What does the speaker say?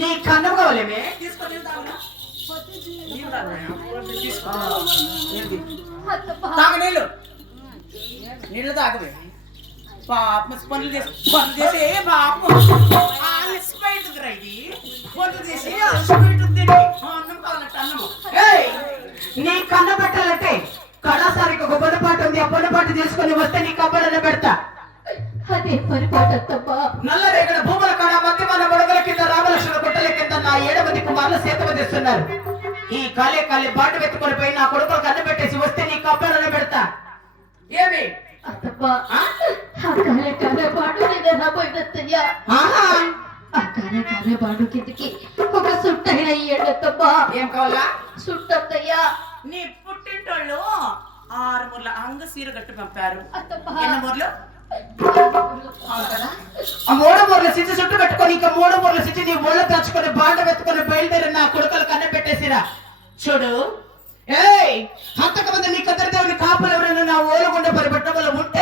నీకు అన్నం కావాలేమే తీసుకొని తాగు నీళ్ళు నీళ్ళు తాగవే పాప పనులు చేసి పాపం అలసిపోయిందిరా ఇది పనులు చేసి అలసిపోయింది అన్నం కావాలంటే అన్నము నీ కన్న పెట్టాలంటే కడాసారికి ఒక పొరపాటు ఉంది ఆ పొరపాటు తీసుకొని వస్తే నీ కబ్బడన పెడతా అదే పొరపాటు నల్ల రేగడ భూముల కడ మధ్య మన బొడగల కింద రామలక్ష్మణ గుట్టల కింద నా 7 మంది కుమారులు సేతవదిస్తున్నారు ఈ కాలే బాట వెతుకొని పోయి నా కొడుకులు కన్ను పెట్టేసి వస్తే నీ కబ్బడన పెడతా ఏమి బాడు కిందకి ఒక సుట్టైన ఇయ్యండబ్బా ఏం కావాలా సుట్టయ్యా నీ పుట్టింటోళ్ళు 6 మూర్ల అంగ సీర గట్టు పంపారు ఎన్న మూర్లు ఆ 3 మూర్ల సిచ్చి చుట్టూ పెట్టుకొని ఇంకా 3 మూర్ల సిచ్చి నీ ఒళ్ళ దాచుకొని బాట వెతుకొని బయలుదేరి నా కొడుకులు కన్ను పెట్టేసిరా చూడు అంతకు మంది